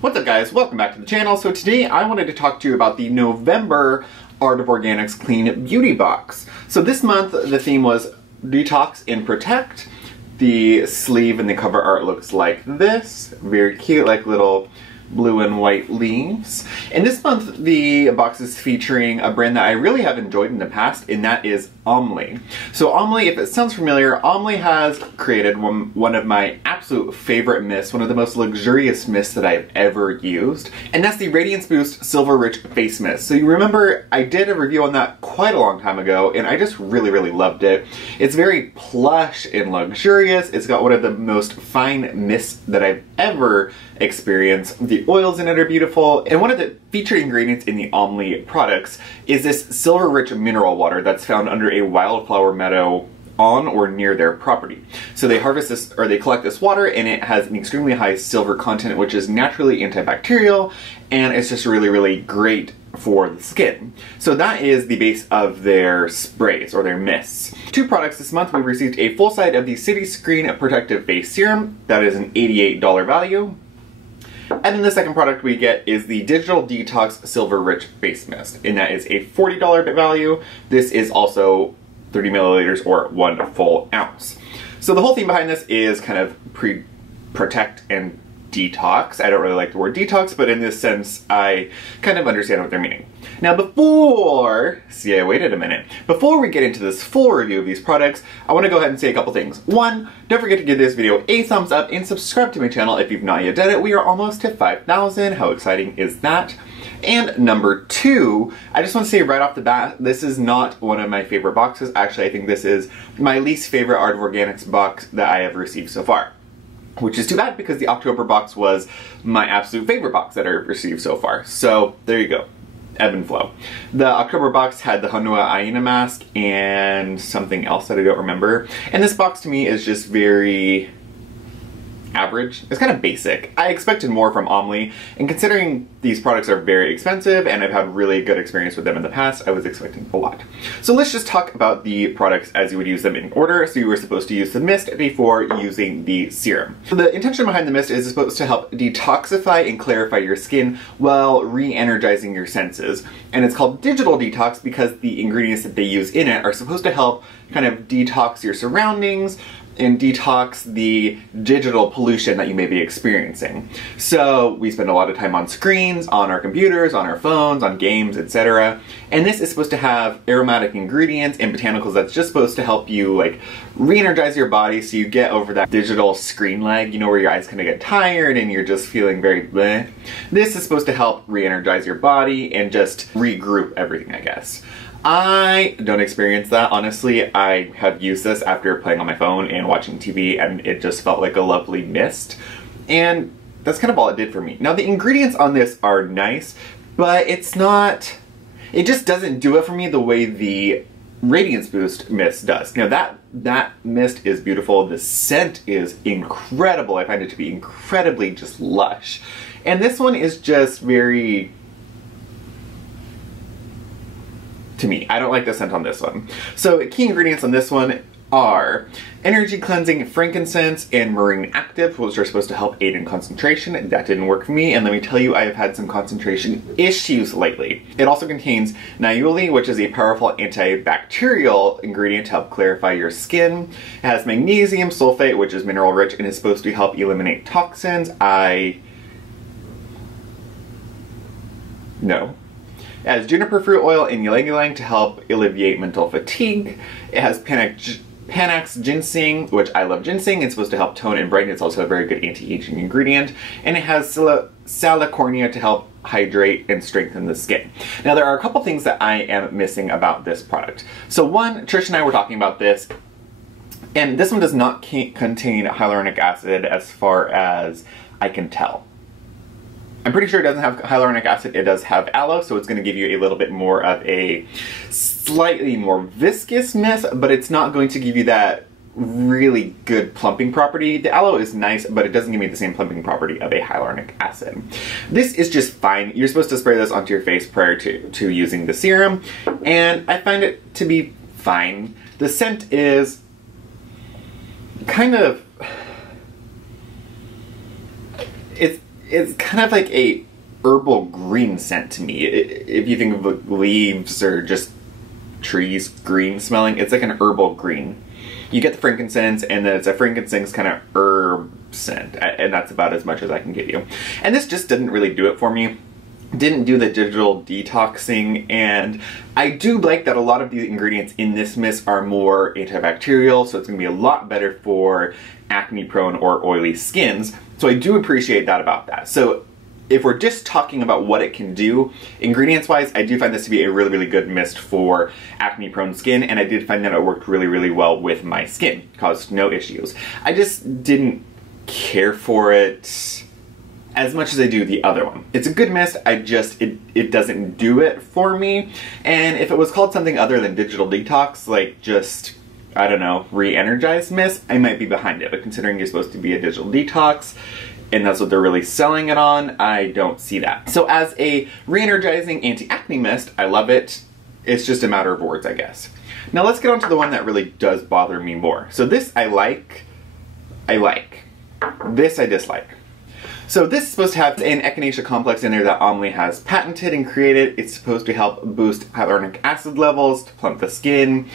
What's up guys, welcome back to the channel. So today I wanted to talk to you about the November Art of Organics Clean Beauty Box. So this month the theme was Detox and Protect. The sleeve and the cover art looks like this. Very cute, like little blue and white leaves. And this month the box is featuring a brand that I really have enjoyed in the past, and that is Amly. So Amly, if it sounds familiar, Amly has created one of my absolute favorite mists, one of the most luxurious mists that I've ever used, and that's the Radiance Boost Silver Rich Face Mist. So you remember I did a review on that quite a long time ago, and I just really loved it. It's very plush and luxurious. It's got one of the most fine mists that I've ever experienced. The oils in it are beautiful, and one of the featured ingredients in the Amly products is this silver rich mineral water that's found under a wildflower meadow on or near their property. So they harvest this, or they collect this water, and it has an extremely high silver content, which is naturally antibacterial, and it's just really great for the skin. So that is the base of their sprays, or their mists. Two products this month. We received a full set of the City Screen Protective Face Serum. That is an $88 value. And then the second product we get is the Digital Detox Silver Rich Face Mist, and that is a $40 value. This is also 30 milliliters or 1 full ounce. So the whole theme behind this is kind of protect and detox. I don't really like the word detox, but in this sense, I kind of understand what they're meaning. Now before we get into this full review of these products, I want to go ahead and say a couple things. One, don't forget to give this video a thumbs up and subscribe to my channel if you've not yet done it. We are almost to 5,000. How exciting is that? And number two, I just want to say right off the bat, this is not one of my favorite boxes. Actually, I think this is my least favorite Art of Organics box that I have received so far. Which is too bad, because the October box was my absolute favorite box that I've received so far. So there you go, ebb and flow. The October box had the Honua Aina mask and something else that I don't remember. And this box to me is just very average. It's kind of basic. I expected more from Amly, and considering these products are very expensive and I've had really good experience with them in the past, I was expecting a lot. So let's just talk about the products as you would use them in order. So you were supposed to use the mist before using the serum. So the intention behind the mist is supposed to help detoxify and clarify your skin while re-energizing your senses. And it's called Digital Detox because the ingredients that they use in it are supposed to help kind of detox your surroundings and detox the digital pollution that you may be experiencing. So we spend a lot of time on screens, on our computers, on our phones, on games, etc. And this is supposed to have aromatic ingredients and botanicals that's just supposed to help you like re-energize your body so you get over that digital screen lag, you know, where your eyes kind of get tired and you're just feeling very bleh. This is supposed to help re-energize your body and just regroup everything, I guess. I don't experience that, honestly. I have used this after playing on my phone and watching TV, and it just felt like a lovely mist. And that's kind of all it did for me. Now the ingredients on this are nice, but it's not, it just doesn't do it for me the way the Radiance Boost mist does. Now that mist is beautiful. The scent is incredible. I find it to be incredibly just lush. And this one is just very, to me, I don't like the scent on this one. So key ingredients on this one are energy cleansing frankincense and marine active, which are supposed to help aid in concentration. That didn't work for me, and let me tell you, I have had some concentration issues lately. It also contains niaouli, which is a powerful antibacterial ingredient to help clarify your skin. It has magnesium sulfate, which is mineral rich and is supposed to help eliminate toxins. No. It has juniper fruit oil and ylang-ylang to help alleviate mental fatigue. It has Panax ginseng, which I love ginseng. It's supposed to help tone and brighten. It's also a very good anti-aging ingredient. And it has salicornia to help hydrate and strengthen the skin. Now there are a couple things that I am missing about this product. So one, Trish and I were talking about this, and this one does not contain hyaluronic acid as far as I can tell. I'm pretty sure it doesn't have hyaluronic acid, it does have aloe, so it's going to give you a little bit more of a slightly more viscous mist, but it's not going to give you that really good plumping property. The aloe is nice, but it doesn't give me the same plumping property of a hyaluronic acid. This is just fine. You're supposed to spray this onto your face prior to using the serum, and I find it to be fine. The scent is kind of, it's kind of like a herbal green scent to me. If you think of like leaves or just trees green smelling, it's like an herbal green. You get the frankincense, and then it's a frankincense kind of herb scent, and that's about as much as I can give you. And this just didn't really do it for me. Didn't do the digital detoxing, and I do like that a lot of the ingredients in this mist are more antibacterial, so it's going to be a lot better for acne prone or oily skins. So I do appreciate that about that. So if we're just talking about what it can do, ingredients-wise, I do find this to be a really, really good mist for acne-prone skin, and I did find that it worked really, really well with my skin. Caused no issues. I just didn't care for it as much as I do the other one. It's a good mist, it doesn't do it for me. And if it was called something other than digital detox, like just, I don't know, re-energized mist, I might be behind it. But considering you're supposed to be a digital detox, and that's what they're really selling it on, I don't see that. So as a re-energizing anti-acne mist, I love it. It's just a matter of words, I guess. Now let's get on to the one that really does bother me more. So this I like. This I dislike. So this is supposed to have an echinacea complex in there that Amly has patented and created. It's supposed to help boost hyaluronic acid levels, to plump the skin,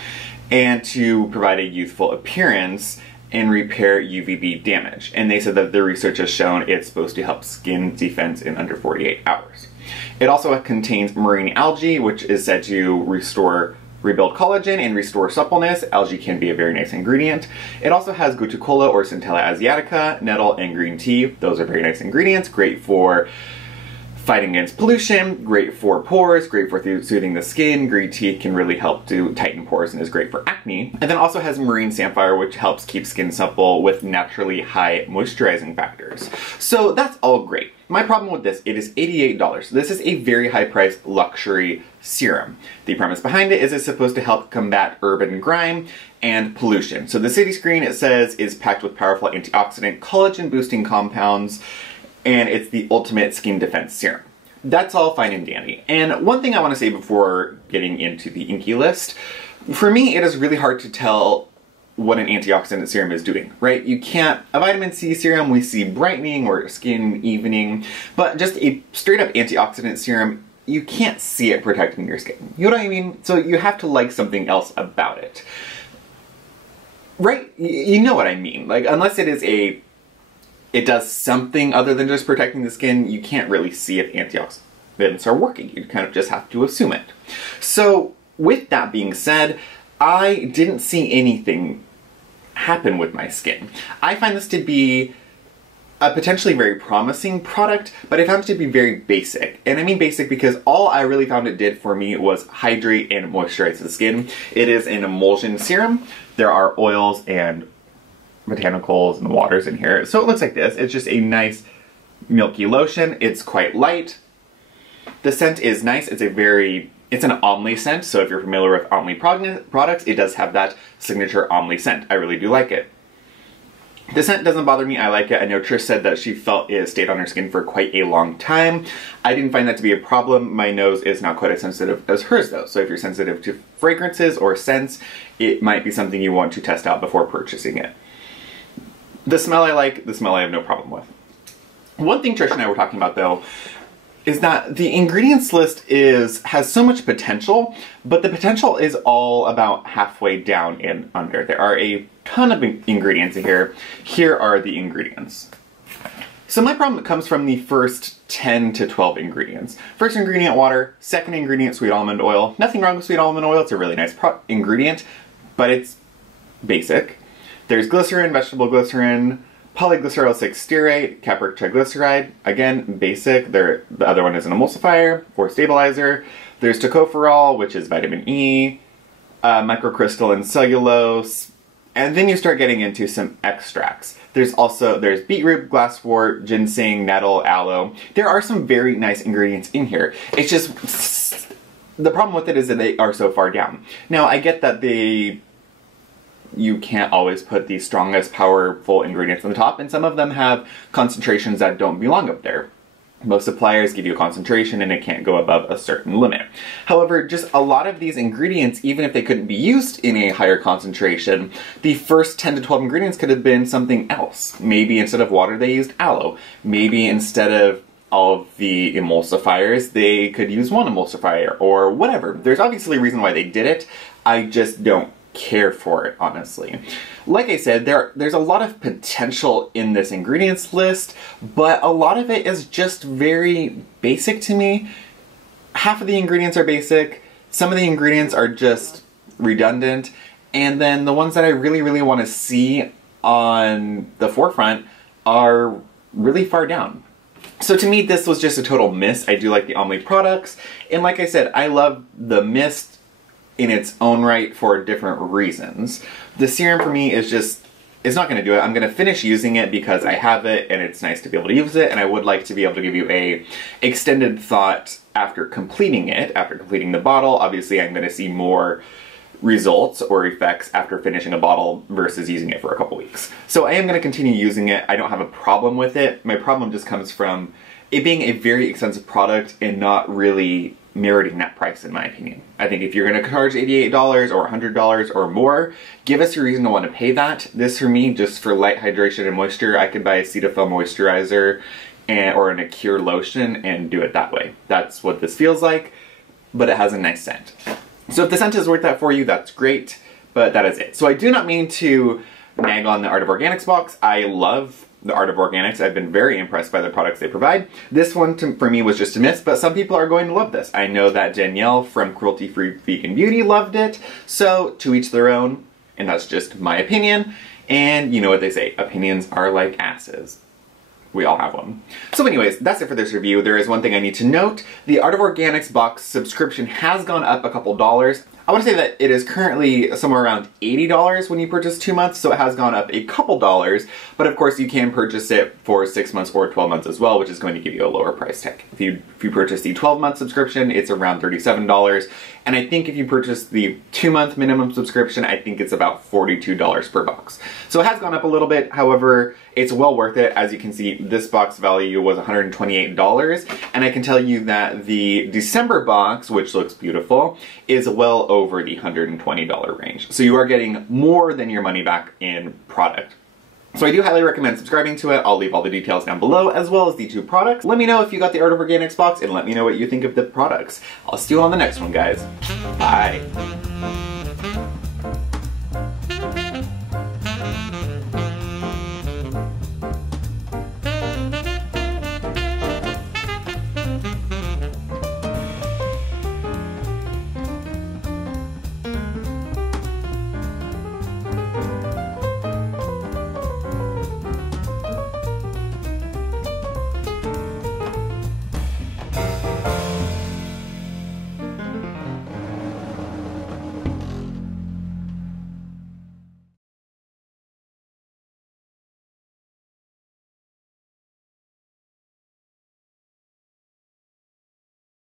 and to provide a youthful appearance and repair UVB damage. And they said that the research has shown it's supposed to help skin defense in under 48 hours. It also contains marine algae, which is said to rebuild collagen and restore suppleness. Algae can be a very nice ingredient. It also has gotukola or Centella asiatica, nettle, and green tea. Those are very nice ingredients, great for fighting against pollution, great for pores, great for soothing the skin. Green tea can really help to tighten pores and is great for acne. And then also has marine samphire, which helps keep skin supple with naturally high moisturizing factors. So that's all great. My problem with this, it is $88. This is a very high priced luxury serum. The premise behind it is it's supposed to help combat urban grime and pollution. So the city screen, it says, is packed with powerful antioxidant collagen boosting compounds, and it's the ultimate skin defense serum. That's all fine and dandy. And one thing I want to say before getting into the inky list, for me it is really hard to tell what an antioxidant serum is doing, right? You can't, a vitamin C serum, we see brightening or skin evening, but just a straight up antioxidant serum, you can't see it protecting your skin. You know what I mean? So you have to like something else about it. Right? You know what I mean. Like, unless it is it does something other than just protecting the skin, you can't really see if antioxidants are working. You kind of just have to assume it. So with that being said, I didn't see anything happen with my skin. I find this to be a potentially very promising product, but I found it to be very basic. And I mean basic because all I really found it did for me was hydrate and moisturize the skin. It is an emulsion serum. There are oils and botanicals and waters in here. So it looks like this. It's just a nice milky lotion. It's quite light. The scent is nice. It's an Amly scent, so if you're familiar with Amly products, it does have that signature Amly scent. I really do like it. The scent doesn't bother me, I like it. I know Trish said that she felt it stayed on her skin for quite a long time. I didn't find that to be a problem. My nose is not quite as sensitive as hers though, so if you're sensitive to fragrances or scents, it might be something you want to test out before purchasing it. The smell I like, the smell I have no problem with. One thing Trish and I were talking about though, is that the ingredients list has so much potential, but the potential is all about halfway down and under. There are a ton of ingredients in here. Here are the ingredients. So my problem comes from the first 10 to 12 ingredients. First ingredient, water. Second ingredient, sweet almond oil. Nothing wrong with sweet almond oil. It's a really nice ingredient, but it's basic. There's glycerin, vegetable glycerin, polyglycerol 6 stearate, capric triglyceride, again, basic. The other one is an emulsifier or stabilizer. There's tocopherol, which is vitamin E, microcrystalline cellulose, and then you start getting into some extracts. There's beetroot, glasswort, ginseng, nettle, aloe. There are some very nice ingredients in here. It's just, the problem with it is that they are so far down. Now, I get that you can't always put the strongest, powerful ingredients on the top, and some of them have concentrations that don't belong up there. Most suppliers give you a concentration and it can't go above a certain limit. However, just a lot of these ingredients, even if they couldn't be used in a higher concentration, the first 10 to 12 ingredients could have been something else. Maybe instead of water they used aloe. Maybe instead of all of the emulsifiers they could use one emulsifier or whatever. There's obviously a reason why they did it. I just don't care for it, honestly. Like I said, there's a lot of potential in this ingredients list, but a lot of it is just very basic to me. Half of the ingredients are basic, some of the ingredients are just redundant, and then the ones that I really, really want to see on the forefront are really far down. So to me, this was just a total miss. I do like the Amly products, and like I said, I love the mist in its own right for different reasons. The serum for me is just, it's not going to do it. I'm going to finish using it because I have it and it's nice to be able to use it, and I would like to be able to give you a extended thought after completing it, after completing the bottle. Obviously I'm going to see more results or effects after finishing a bottle versus using it for a couple weeks. So I am going to continue using it. I don't have a problem with it. My problem just comes from it being a very expensive product and not really meriting that price, in my opinion. I think if you're going to charge $88 or $100 or more, give us a reason to want to pay that. This for me, just for light hydration and moisture, I could buy a Cetaphil moisturizer or an Acure lotion and do it that way. That's what this feels like, but it has a nice scent. So if the scent is worth that for you, that's great, but that is it. So I do not mean to nag on the Art of Organics box. I love the Art of Organics. I've been very impressed by the products they provide. This one for me was just a miss, but some people are going to love this. I know that Danielle from Cruelty Free Vegan Beauty loved it, so to each their own, and that's just my opinion. And you know what they say, opinions are like asses. We all have one. So anyways, that's it for this review. There is one thing I need to note. The Art of Organics box subscription has gone up a couple dollars. I want to say that it is currently somewhere around $80 when you purchase 2 months, so it has gone up a couple dollars, but of course you can purchase it for 6 months or 12 months as well, which is going to give you a lower price tag. If you purchase the 12-month subscription, it's around $37, and I think if you purchase the 2-month minimum subscription, I think it's about $42 per box. So it has gone up a little bit, however, it's well worth it. As you can see, this box value was $128, and I can tell you that the December box, which looks beautiful, is well over the $120 range. So you are getting more than your money back in product. So I do highly recommend subscribing to it. I'll leave all the details down below, as well as the 2 products. Let me know if you got the Art of Organics box, and let me know what you think of the products. I'll see you on the next one, guys. Bye.